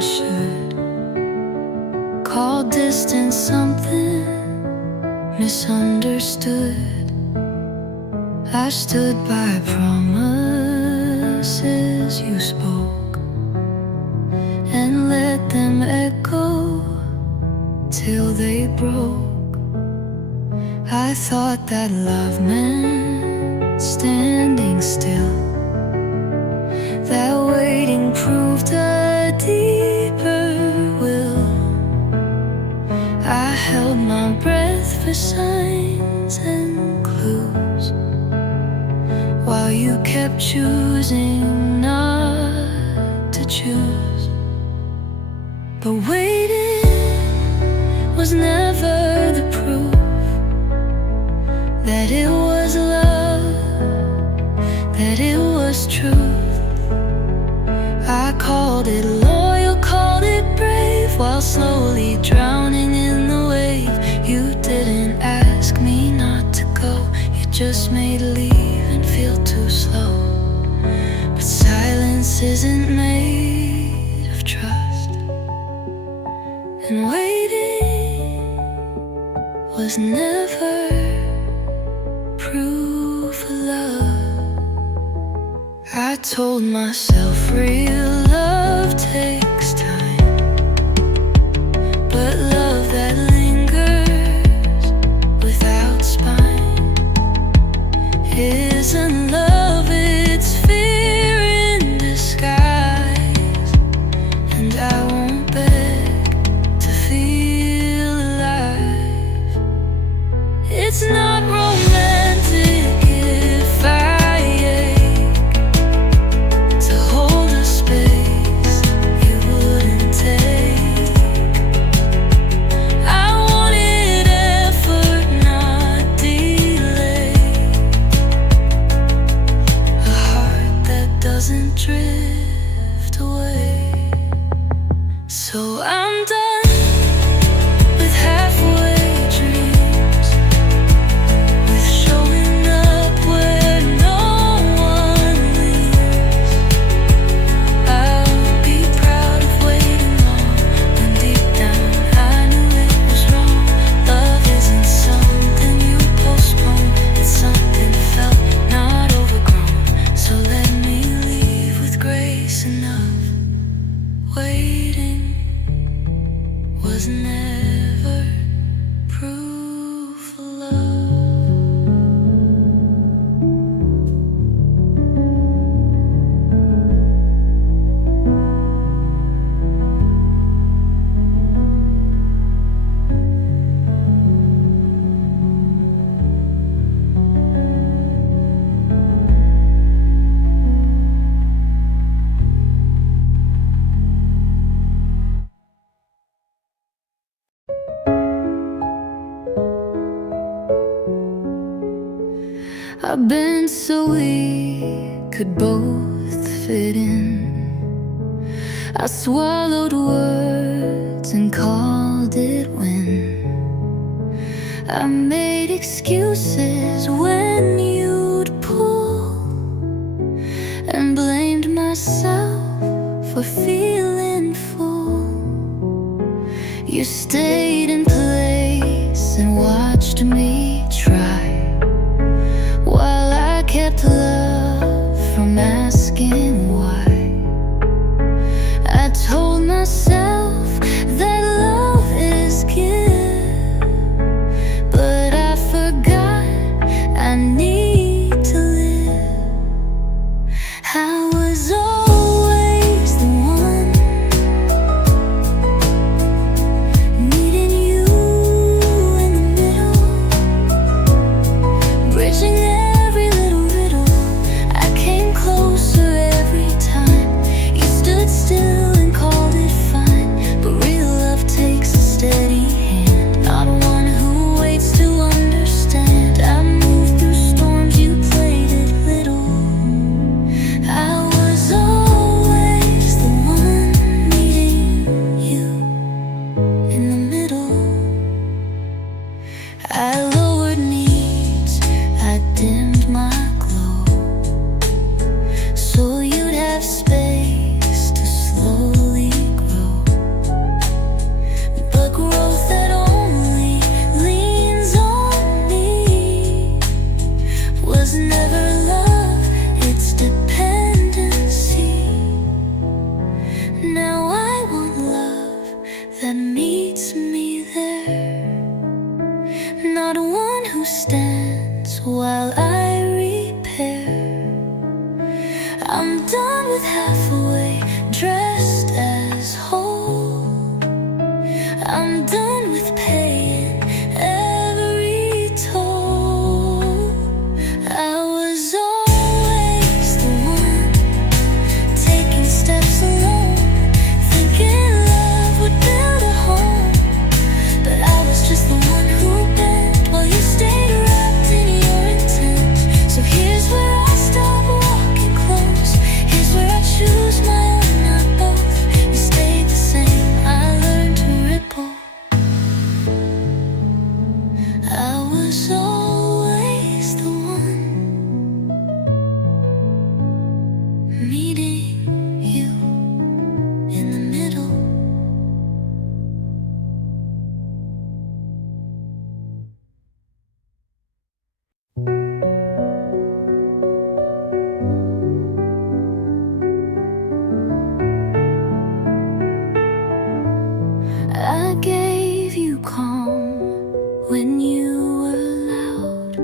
should call distance something misunderstood. I stood by promises you spoke and let them echo till they broke. I thought that love meant standing still, that waiting proved a deeper will. I held my breath for signs and clues, while you kept choosing not to choose. But waiting was never the proof that it was love, that it was truth. I called it loyal, called it brave, while slowly drowning in the wave. You didn't ask me not to go, you just made leave and feel too slow. But silence isn't made of trust, and waiting was never proof of love. I told myself real love takes time, but love that lingers without spine isn't love, it's fear in disguise. And I won't beg to feel alive. It's not romantic if I ache to hold a space you wouldn't take. I wanted effort, not delay, a heart that doesn't drift away. So I'm done with halfway dreams, with showing up where no one leaves. I'll be proud of waiting long, when deep down I knew it was wrong. Love isn't something you postpone, it's something felt, not overgrown. So let me leave with grace enough. Waiting was never proof of love. I've been so we could both fit in. I swallowed words and called it win. I made excuses when you'd pull, and blamed myself for feeling full. You stayed in place and watched me try, while I kept love from asking why. I told myself that love is give, but I forgot I need to live. I was always the one needing you in the middle. I gave you calm when you were loud,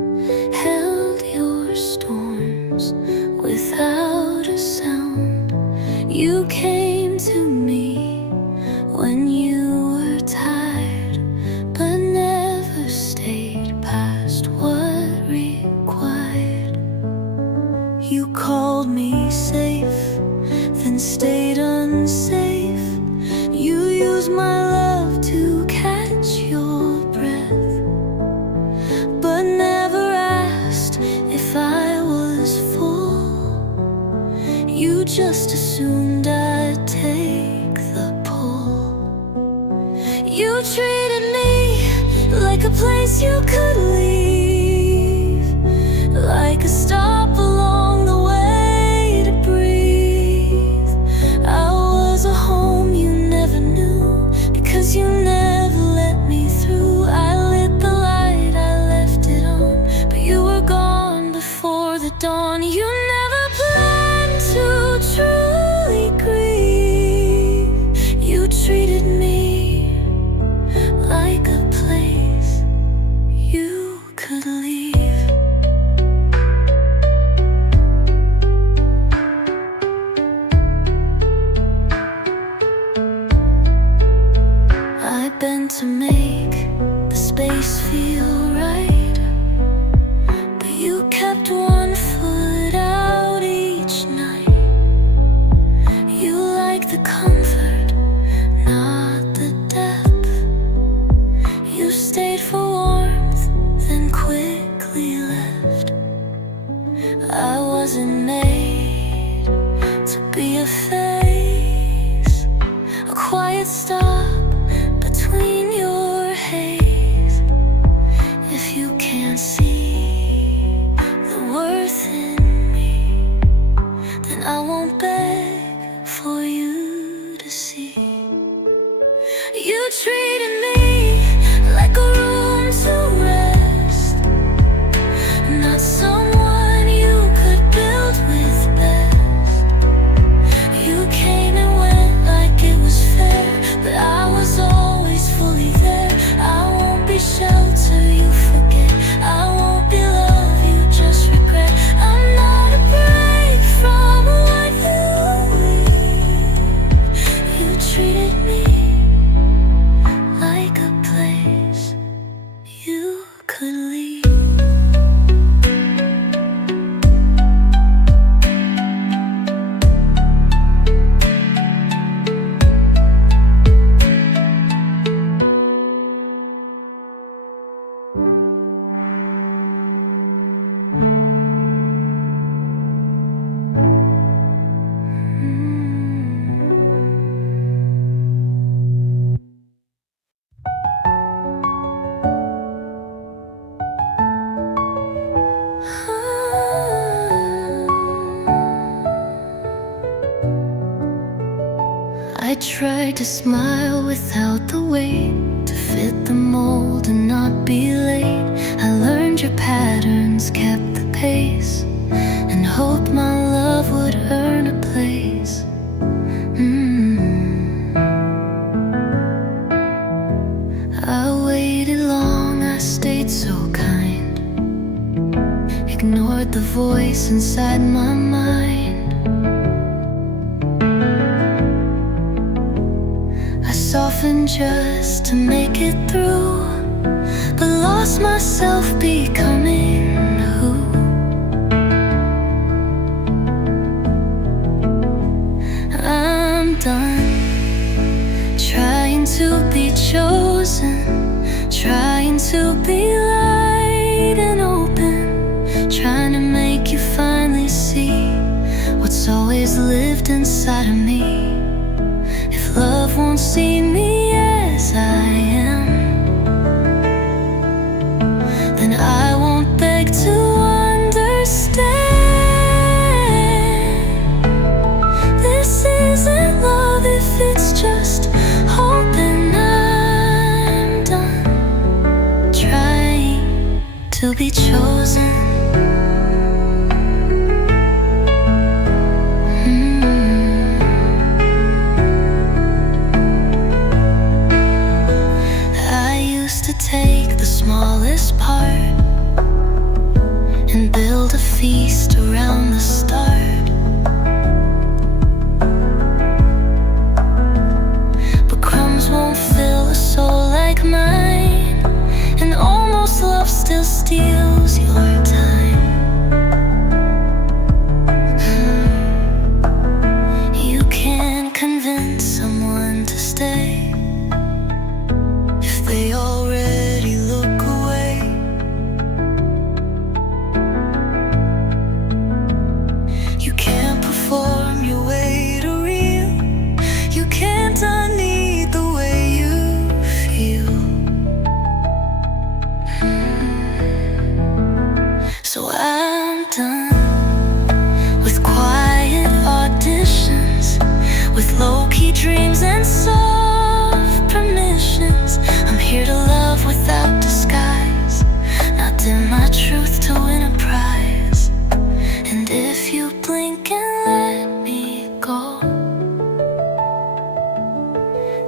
held your storms without a sound. You came to me when you were tired, but never stayed past what required. You called me safe, then stayed unsafe. You used my love to catch your breath, but never asked if I was full. You just assumed I'd take the pull. You treated me like a place you could leave, like a stop along the way to breathe. I was a home you never knew, because you never let me through. I lit the light, I left it on, but you were gone before the dawn. You never planned to truly grieve. You treated me like a place you could leave. I bent to make the space feel right, but you kept one foot out each night. You liked the comfort, not the depth. You stayed for warmth, then quickly left. I wasn't made to be a face, a quiet stop between your haze. If you can't see the worth in me, then I won't beg for you to see. You treated me like a room to rest, not someone you could build with best. You came and went like it was fair, but I was always fully there. I won't be shelter you forget, I won't be love you just regret. I'm not a break from what you leave. You treated me like a place you could leave. I tried to smile without the weight, to fit the mold and not be late. I learned your patterns, kept the pace, and hoped my love would earn a place. I waited long, I stayed so kind, ignored the voice inside my mind. Softened just to make it through, but lost myself becoming who. I'm done trying to be chosen, trying to be light and open, trying to make you finally see what's always lived inside of me. If love won't see me as I am, then I won't beg to understand. This isn't love if it's just hope, and I'm done trying to be chosen. feast around the start. But crumbs won't fill a soul like mine, and almost love still steals your time. You can't convince someone to stay if they already look away. You can't perform your way to real. You can't unneed the way you feel. So I'm done with quiet auditions, with low-key dreams and soft permissions. I'm here to love without disguise, not dim my truth to win a prize. And if you blink and let me go,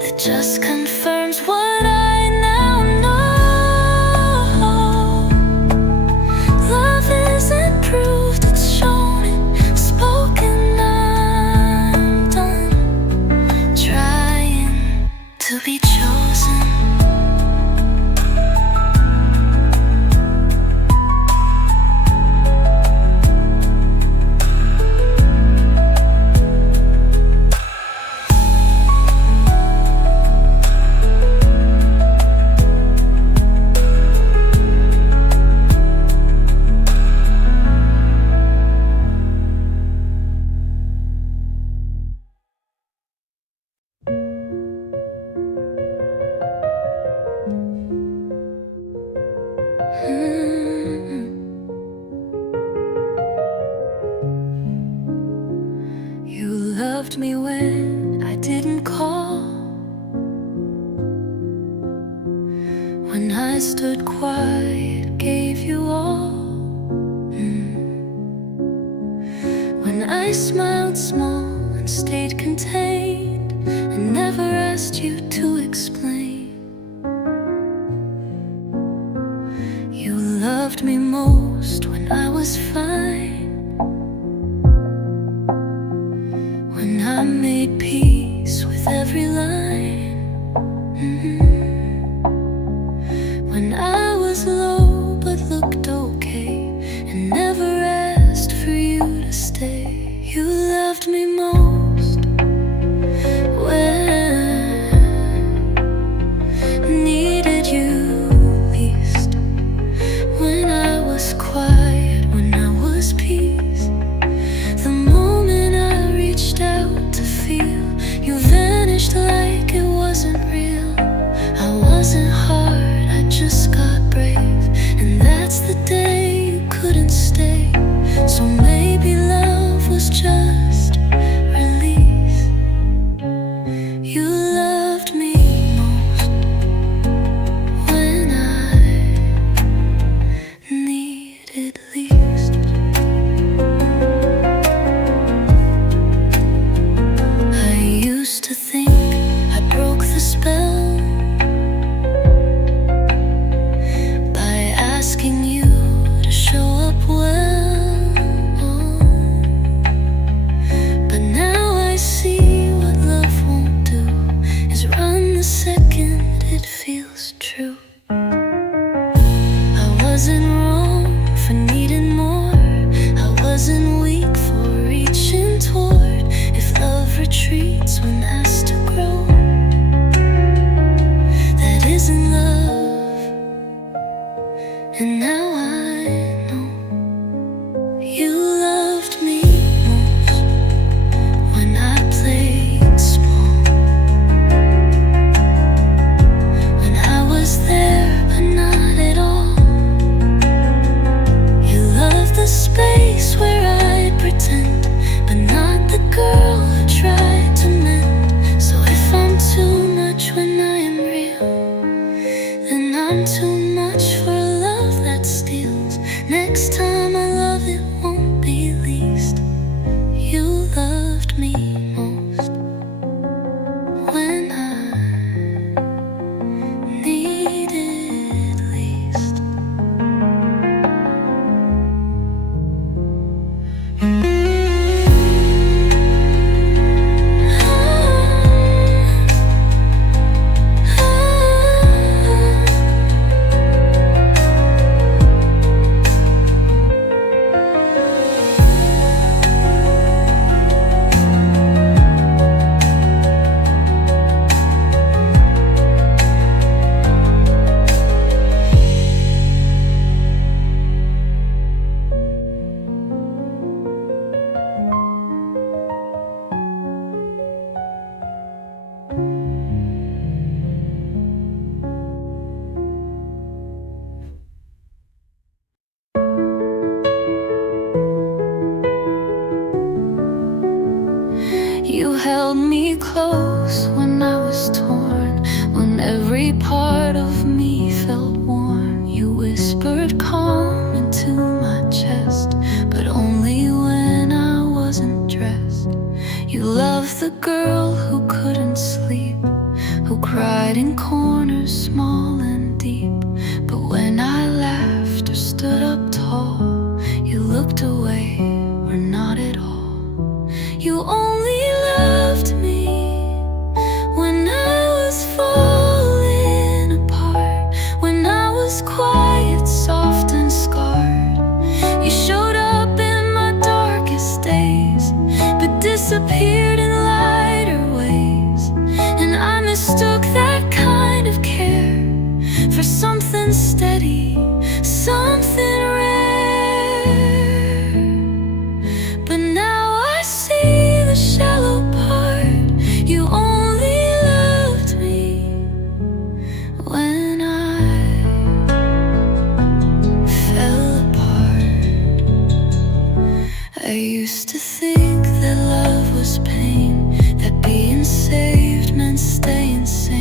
that just confirms what I now know. Love isn't proved, it's shown and spoken. I'm done trying to be chosen. You loved me when I didn't call, when I stood quiet, gave you all. When I smiled small and stayed contained, and never asked you to explain. You loved me most when I was fine, when I made peace with every line. When I was low but looked okay, and never asked for you to stay. You loved me most when needed you least, when I was quiet, when I was peace. The moment I reached out to feel, you vanished like it wasn't real. I wasn't hard, I just got brave, and that's the day you couldn't stay. So maybe love was just release. You loved me most when I needed least. I used to think I broke the spell by asking you to show up well. But now I see what love won't do is run the second it feels true. I wasn't wrong for needing more, I wasn't weak for reaching toward. If love retreats when asked to grow, that isn't love. And now I know you loved me most when I played small. close when I was torn, when every part of me felt worn. You whispered calm into my chest, but only when I wasn't dressed. You loved the girl who couldn't sleep, who cried in corners small and deep. But when I laughed or stood up tall, you looked away or not at all. You only loved me when I was falling apart, when I was quiet, soft and scarred. You showed up in my darkest days, but disappeared in lighter ways. And I mistook that kind of care for something steady, something rare. But now I see the shallow part. You only loved me when I fell apart. I used to think that love was pain, that being saved meant staying sane.